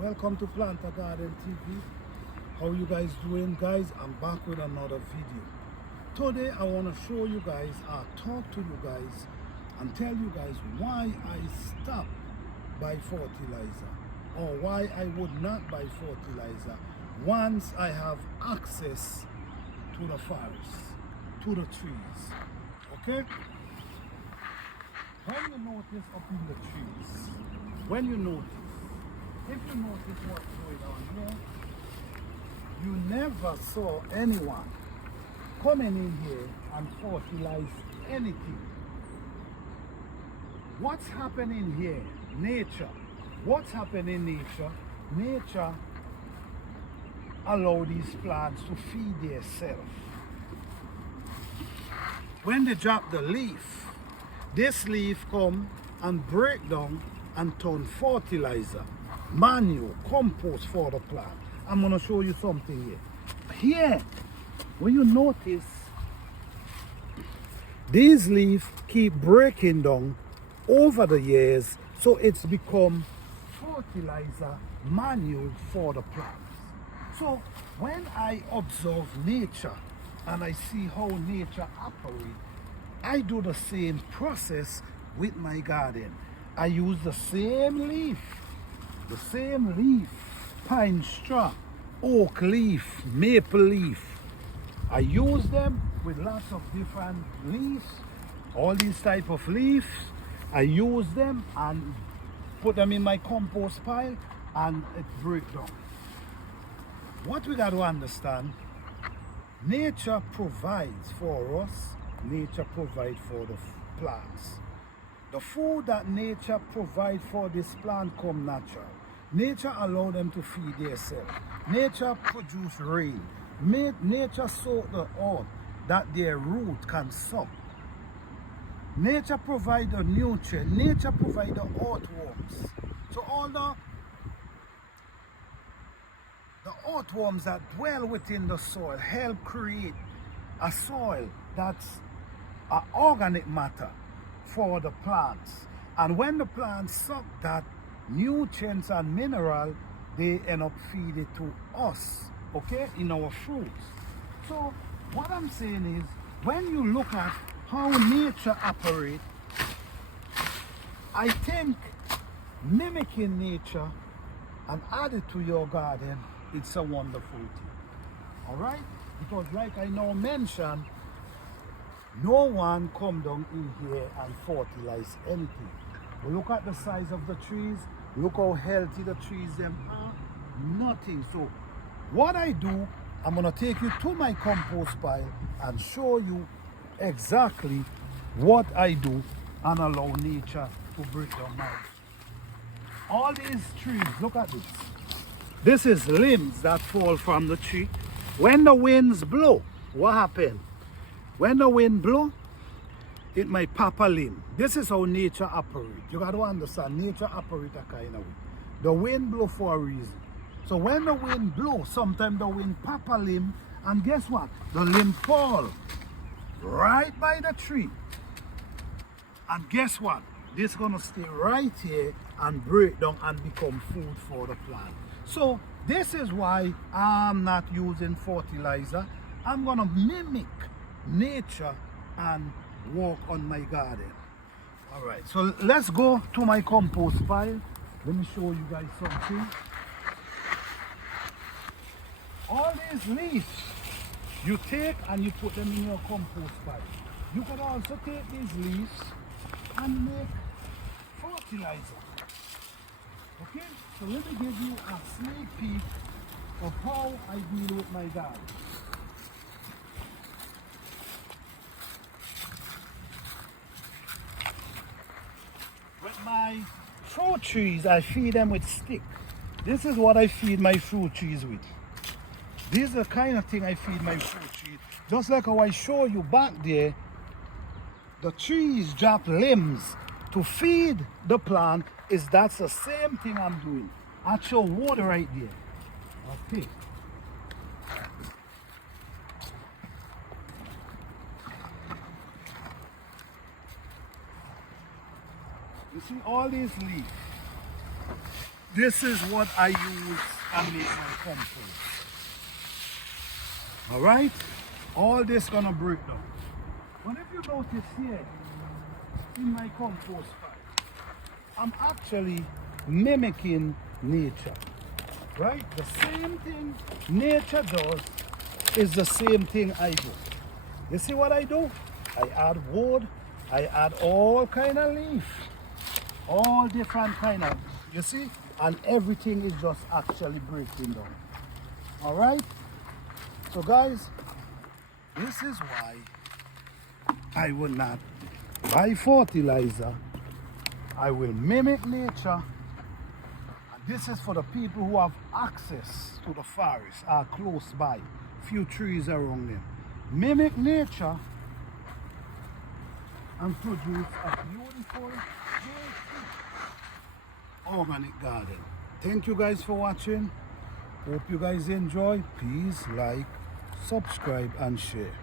Welcome to Plant a Garden TV. How you guys doing, guys? I'm back with another video. Today I want to show you guys, talk to you guys and tell you guys why I stopped buy fertilizer, or why I would not buy fertilizer once I have access to the forest, to the trees. Okay? When you notice up in the trees, if you notice what's going on here, you never saw anyone coming in here and fertilize anything. What's happening here? Nature. What's happening in nature? Nature allow these plants to feed themselves. When they drop the leaf, this leaf come and break down and turn fertilizer, manure, compost for the plant. I'm going to show you something here. Here, when you notice, these leaves keep breaking down over the years, so it's become fertilizer, manure for the plants. So when I observe nature and I see how nature operates, I do the same process with my garden. I use the same leaf, pine straw, oak leaf, maple leaf. I use them with lots of different leaves, all these type of leaves. I use them and put them in my compost pile and it breaks down. What we got to understand, nature provides for us, nature provides for the plants. The food that nature provides for this plant come natural. Nature allow them to feed themselves. Nature produce rain. Nature soak the earth that their root can suck. Nature provide the nutrient. Nature provide the earthworms. So all the earthworms that dwell within the soil help create a soil that's organic matter for the plants. And when the plants suck that nutrients and mineral, they end up feeding to us, okay, in our fruits. So what I'm saying is, when you look at how nature operates, I think mimicking nature and add it to your garden, it's a wonderful thing. All right? Because like I now mentioned, no one come down in here and fertilize anything. But look at the size of the trees. Look how healthy the trees them are. Nothing. So what I do, I'm going to take you to my compost pile and show you exactly what I do and allow nature to break down my. All these trees, look at this. This is limbs that fall from the tree. When the winds blow, what happens? When the wind blow, it might pop a limb. This is how nature operates. You got to understand, nature operates a kind of way. The wind blow for a reason. So when the wind blow, sometimes the wind pop a limb, and guess what? The limb fall right by the tree. And guess what? This is going to stay right here and break down and become food for the plant. So this is why I'm not using fertilizer. I'm going to mimic nature and work on my garden. All right, so let's go to my compost pile. Let me show you guys something. All these leaves you take and you put them in your compost pile. You could also take these leaves and make fertilizer. Okay, so let me give you a sneak peek of how I deal with my garden. With my fruit trees, I feed them with stick. This is what I feed my fruit trees with. This is the kind of thing I feed my fruit trees. Just like how I show you back there, the trees drop limbs to feed the plant. That's the same thing I'm doing. Actual water right there. Okay. You see all these leaves. This is what I use and make my compost. All right? All this gonna break down. But if you notice here, in my compost pile, I'm actually mimicking nature. Right? The same thing nature does is the same thing I do. You see what I do? I add wood, I add all kind of leaf, all different kind of, you see? And everything is just actually breaking down. All right? So guys, this is why I will not buy fertilizer. I will mimic nature. And this is for the people who have access to the forest, are close by, few trees around them. Mimic nature and produce a beautiful, healthy, organic garden. Thank you guys for watching. Hope you guys enjoy. Please like, subscribe and share.